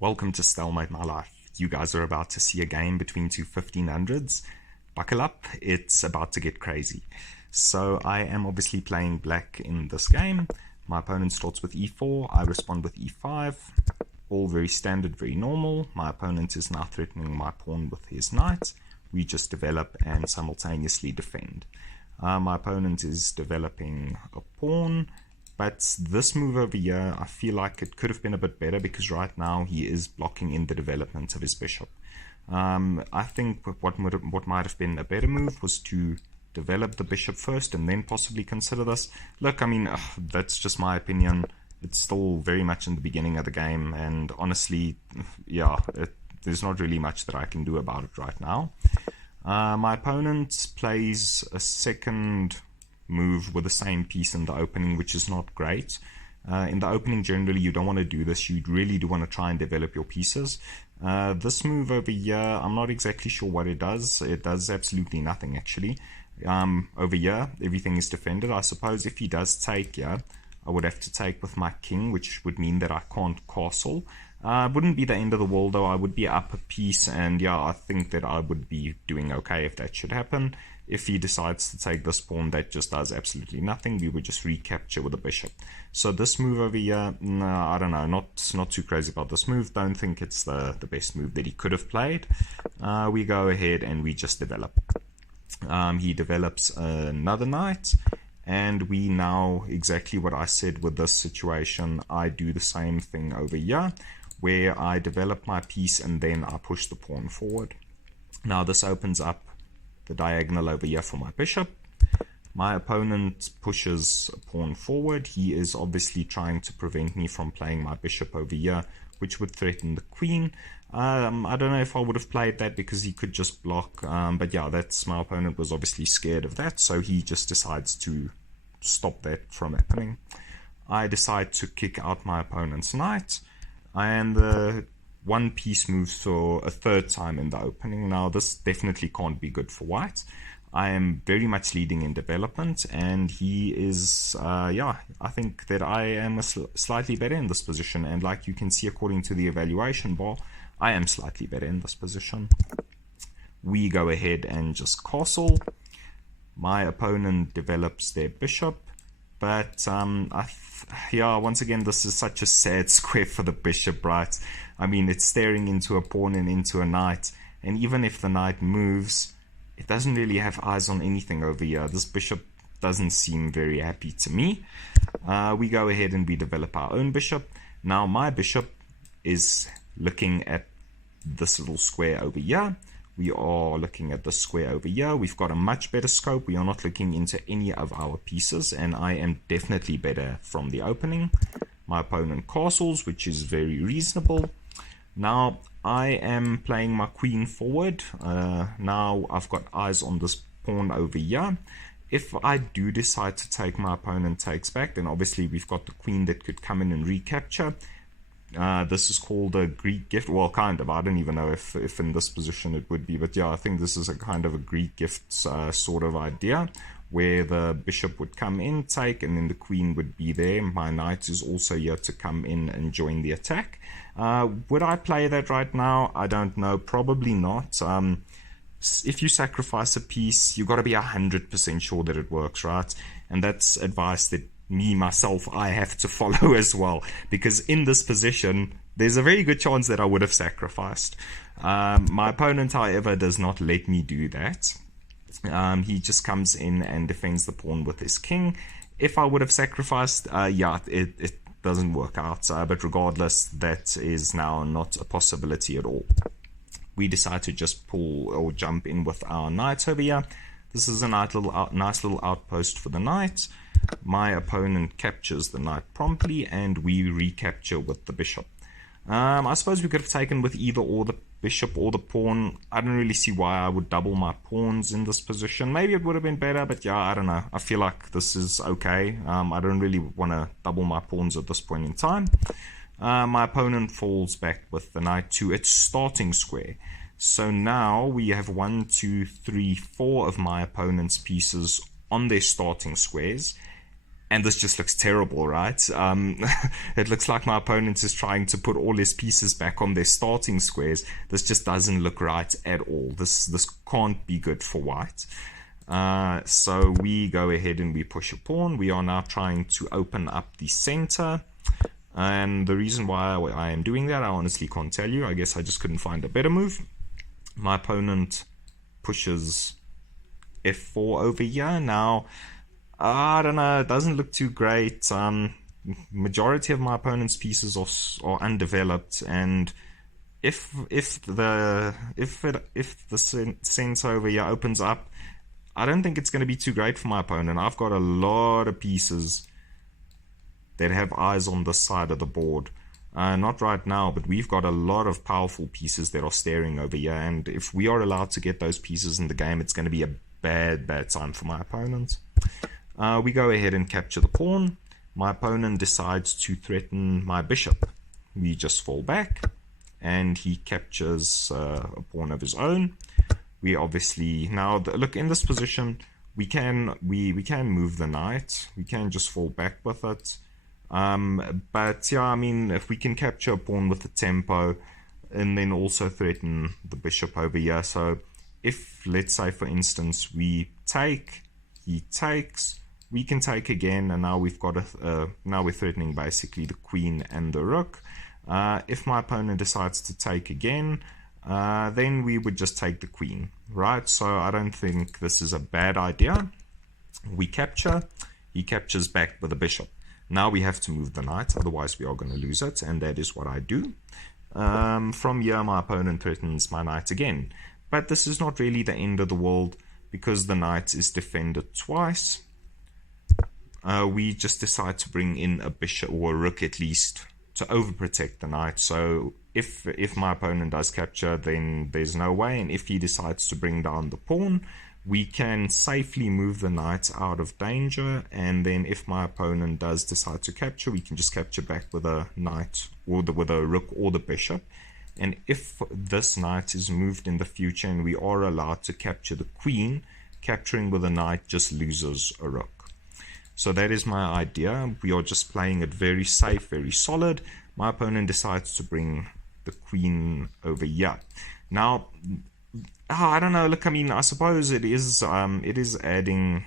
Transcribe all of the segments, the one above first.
Welcome to Stalemate My Life. You guys are about to see a game between two 1500s. Buckle up, it's about to get crazy. So I am obviously playing black in this game. My opponent starts with e4, I respond with e5. All very standard, very normal. My opponent is now threatening my pawn with his knight. We just develop and simultaneously defend. My opponent is developing a pawn. But this move over here, I feel like it could have been a bit better because right now he is blocking in the development of his bishop. I think what might have been a better move was to develop the bishop first and then possibly consider this. Look, I mean, that's just my opinion. It's still very much in the beginning of the game, and honestly, yeah, there's not really much that I can do about it right now. My opponent plays a second move with the same piece in the opening, which is not great. In the opening, generally, you don't want to do this. You really do want to try and develop your pieces. This move over here, I'm not exactly sure what it does. It does absolutely nothing, actually. Over here, everything is defended. I suppose if he does take here, I would have to take with my king, which would mean that I can't castle. It wouldn't be the end of the world, though. I would be up a piece, and yeah, I think that I would be doing okay if that should happen. If he decides to take this pawn, that just does absolutely nothing. We would just recapture with a bishop. So this move over here, no, I don't know, not too crazy about this move. Don't think it's the best move that he could have played. We go ahead and we just develop. He develops another knight. And we now, exactly what I said with this situation, I do the same thing over here, where I develop my piece and then I push the pawn forward. Now this opens up the diagonal over here for my bishop. My opponent pushes a pawn forward. He is obviously trying to prevent me from playing my bishop over here, which would threaten the queen. I don't know if I would have played that because he could just block, but yeah, my opponent was obviously scared of that, so he just decides to stop that from happening. I decide to kick out my opponent's knight, and the one piece moves for a third time in the opening. Now this definitely can't be good for white. I am very much leading in development, and he is, yeah, I think that I am slightly better in this position, and like you can see according to the evaluation bar, I am slightly better in this position. We go ahead and just castle. My opponent develops their bishop, but yeah, once again, this is such a sad square for the bishop, right? I mean, it's staring into a pawn and into a knight, and even if the knight moves, it doesn't really have eyes on anything over here. This bishop doesn't seem very happy to me. We go ahead and we develop our own bishop. Now my bishop is looking at this little square over here. We are looking at the square over here. We've got a much better scope. We are not looking into any of our pieces, and I am definitely better from the opening. My opponent castles, which is very reasonable. Now I am playing my queen forward. Now I've got eyes on this pawn over here. If I do decide to take, my opponent takes back, then obviously we've got the queen that could come in and recapture. This is called a Greek gift. Well, kind of. I don't even know if in this position it would be. But yeah, I think this is a kind of a Greek gift sort of idea, where the bishop would come in, take, and then the queen would be there. My knight is also here to come in and join the attack. Would I play that right now? I don't know. Probably not. If you sacrifice a piece, you've got to be 100% sure that it works, right? And that's advice that myself, I have to follow as well, because in this position there's a very good chance that I would have sacrificed. My opponent, however, does not let me do that. He just comes in and defends the pawn with his king. If I would have sacrificed, yeah, it doesn't work out, but regardless, that is now not a possibility at all. We decide to just pull or jump in with our knight over here. This is a nice little outpost for the knight. My opponent captures the knight promptly, and we recapture with the bishop. I suppose we could have taken with either or the bishop or the pawn. I don't really see why I would double my pawns in this position. Maybe it would have been better, but yeah, I don't know. I feel like this is okay. I don't really want to double my pawns at this point in time. My opponent falls back with the knight to its starting square. So now we have 1, 2, 3, 4 of my opponent's pieces on their starting squares. And this just looks terrible, right? It looks like my opponent is trying to put all his pieces back on their starting squares. This just doesn't look right at all. This can't be good for white. So we go ahead and we push a pawn. We are now trying to open up the center. And the reason why I am doing that, I honestly can't tell you. I guess I just couldn't find a better move. My opponent pushes f4 over here. Now, I don't know, it doesn't look too great. Majority of my opponent's pieces are undeveloped, and if the center over here opens up, I don't think it's going to be too great for my opponent. I've got a lot of pieces that have eyes on this side of the board. Not right now, but we've got a lot of powerful pieces that are staring over here, and if we are allowed to get those pieces in the game, it's going to be a bad time for my opponent. We go ahead and capture the pawn. My opponent decides to threaten my bishop. We just fall back, and he captures a pawn of his own. We obviously now look in this position. We can move the knight. We can just fall back with it. But yeah, I mean, if we can capture a pawn with the tempo, and then also threaten the bishop over here. So if, let's say for instance, we take, he takes, we can take again, and now we've got now we're threatening basically the queen and the rook. If my opponent decides to take again, then we would just take the queen, right? So I don't think this is a bad idea. We capture, he captures back with the bishop. Now we have to move the knight, otherwise we are going to lose it, and that is what I do. From here, my opponent threatens my knight again, but this is not really the end of the world because the knight is defended twice. We just decide to bring in a bishop or a rook at least to overprotect the knight. So if my opponent does capture, then there's no way, and if he decides to bring down the pawn, we can safely move the knight out of danger, and then if my opponent does decide to capture, we can just capture back with a knight or with a rook or the bishop. And if this knight is moved in the future and we are allowed to capture the queen, capturing with a knight just loses a rook. So that is my idea. We are just playing it very safe, very solid. My opponent decides to bring the queen over here. Now, I don't know, look, I mean, I suppose it is adding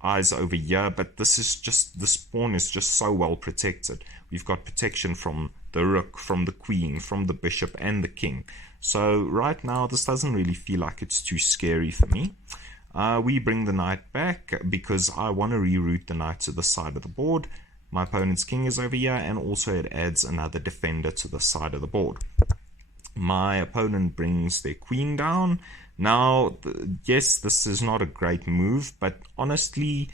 eyes over here, but this pawn is just so well protected. We've got protection from the rook, from the queen, from the bishop and the king. So right now, this doesn't really feel like it's too scary for me. We bring the knight back because I want to reroute the knight to the side of the board. My opponent's king is over here, and also it adds another defender to the side of the board. My opponent brings their queen down. Now, yes, this is not a great move, but honestly,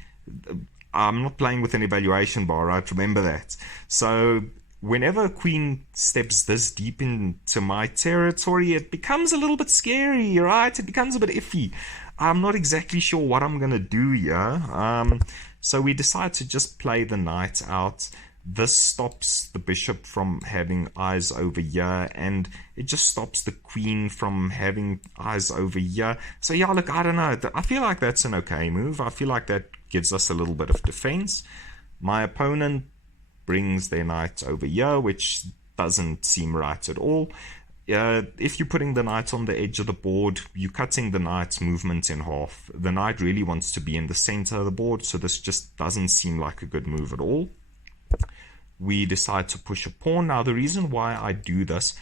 I'm not playing with an evaluation bar, right? Remember that. So whenever a queen steps this deep into my territory, it becomes a little bit scary, right? It becomes a bit iffy. I'm not exactly sure what I'm going to do here. So we decide to just play the knight out. This stops the bishop from having eyes over here, and it just stops the queen from having eyes over here. So yeah, look, I don't know. I feel like that's an okay move. I feel like that gives us a little bit of defense. My opponent brings their knight over here, which doesn't seem right at all. If you're putting the knight on the edge of the board, you're cutting the knight's movement in half. The knight really wants to be in the center of the board, so this just doesn't seem like a good move at all. We decide to push a pawn. Now, the reason why I do this,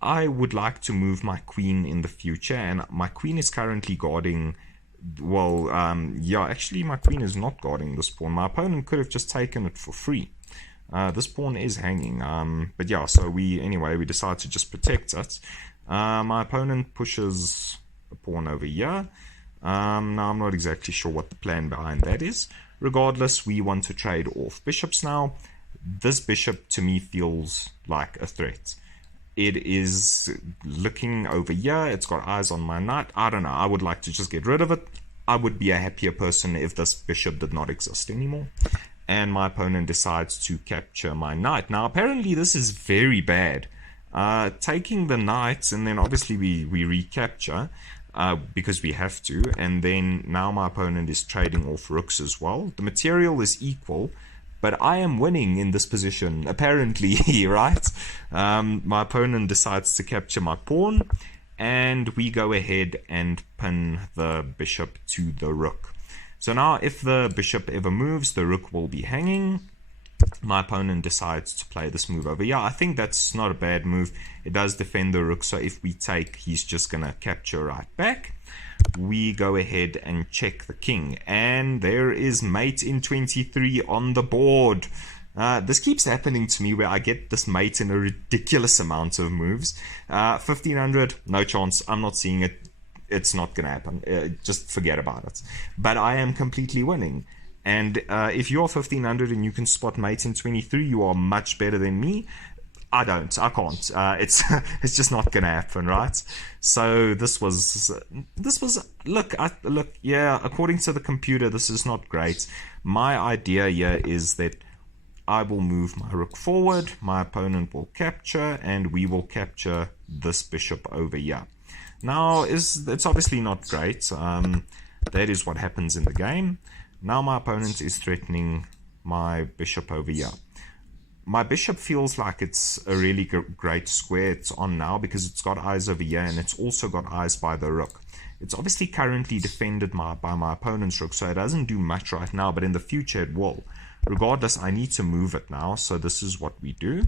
I would like to move my queen in the future, and my queen is currently guarding, well, yeah, actually my queen is not guarding this pawn. My opponent could have just taken it for free. This pawn is hanging, but yeah, so we decide to just protect it. My opponent pushes a pawn over here. Now, I'm not exactly sure what the plan behind that is. Regardless, we want to trade off bishops now. This bishop to me feels like a threat. It is looking over here. It's got eyes on my knight. I don't know. I would like to just get rid of it. I would be a happier person if this bishop did not exist anymore. And my opponent decides to capture my knight. Now, apparently this is very bad. Taking the knight, and then obviously we recapture. because we have to. And then now my opponent is trading off rooks as well. The material is equal, but I am winning in this position, apparently, right? My opponent decides to capture my pawn, and we go ahead and pin the bishop to the rook. So now if the bishop ever moves, the rook will be hanging. My opponent decides to play this move over. Yeah, I think that's not a bad move. It does defend the rook, so if we take, he's just going to capture right back. We go ahead and check the king, and there is mate in 23 on the board. This keeps happening to me where I get this mate in a ridiculous amount of moves. 1500, no chance. I'm not seeing it. It's not going to happen. Just forget about it. But I am completely winning. And if you're 1500 and you can spot mate in 23, you are much better than me. I don't. I can't. It's just not gonna happen, right? So this was look. Yeah. According to the computer, this is not great. My idea here is that I will move my rook forward. My opponent will capture, and we will capture this bishop over here. Now, it's obviously not great. That is what happens in the game. Now my opponent is threatening my bishop over here. My bishop feels like it's a really great square it's on now because it's got eyes over here and it's also got eyes by the rook. It's obviously currently defended by my opponent's rook, so it doesn't do much right now, but in the future it will. Regardless, I need to move it now, so this is what we do.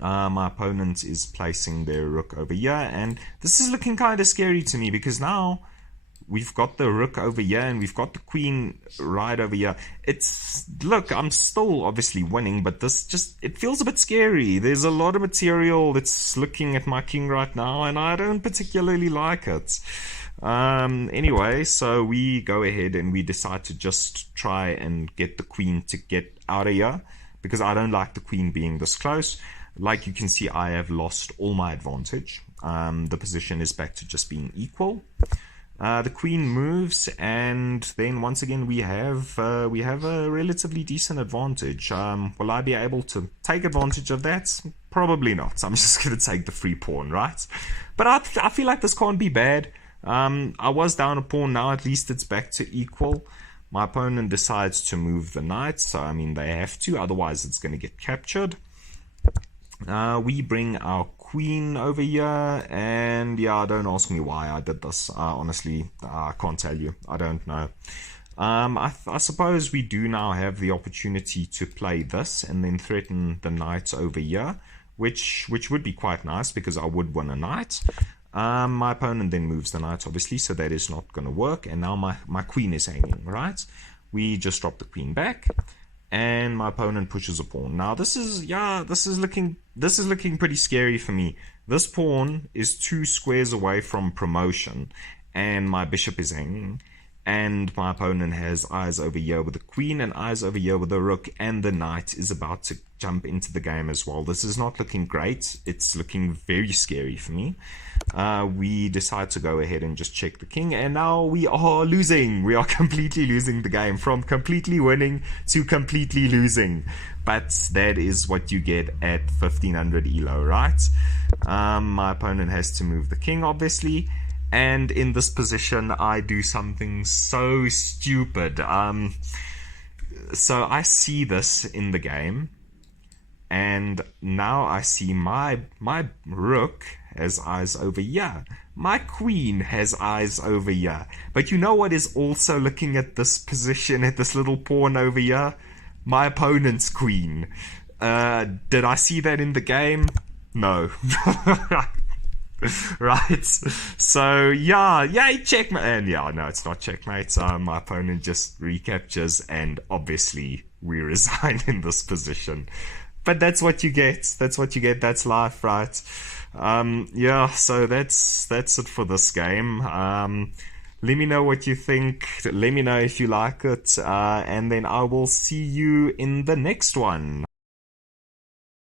My opponent is placing their rook over here, and this is looking kind of scary to me because now we've got the rook over here and we've got the queen right over here. Look, I'm still obviously winning, but it feels a bit scary. There's a lot of material that's looking at my king right now, and I don't particularly like it. Anyway, so we go ahead and we decide to just try and get the queen to get out of here because I don't like the queen being this close. Like you can see, I have lost all my advantage. The position is back to just being equal. The queen moves, and then once again we have a relatively decent advantage. Will I be able to take advantage of that? Probably not. I'm just going to take the free pawn, right? But I feel like this can't be bad. I was down a pawn. Now at least it's back to equal. My opponent decides to move the knight, so I mean they have to, otherwise it's going to get captured. We bring our queen over here, and yeah, don't ask me why I did this. Honestly, I can't tell you. I don't know. I suppose we do now have the opportunity to play this and then threaten the knight over here, which would be quite nice because I would win a knight. My opponent then moves the knight, obviously, so that is not going to work, and now my queen is hanging, right? We just drop the queen back, and my opponent pushes a pawn. Now this is looking pretty scary for me. This pawn is 2 squares away from promotion, and my bishop is hanging, and my opponent has eyes over here with the queen and eyes over here with the rook, and the knight is about to jump into the game as well. This is not looking great. It's looking very scary for me. We decide to go ahead and just check the king, and now we are losing. We are completely losing the game, from completely winning to completely losing. But that is what you get at 1500 elo, right? My opponent has to move the king, obviously, and in this position I do something so stupid. So I see this in the game, and now I see my rook has eyes over here. My queen has eyes over here. But you know what is also looking at this position, at this little pawn over here? My opponent's queen. Did I see that in the game? No. Right. So yeah, checkmate. And yeah, no, it's not checkmate. My opponent just recaptures, and obviously we resign in this position. But that's what you get. That's what you get. That's life, right? Yeah, so that's it for this game. Let me know what you think. Let me know if you like it, and then I will see you in the next one.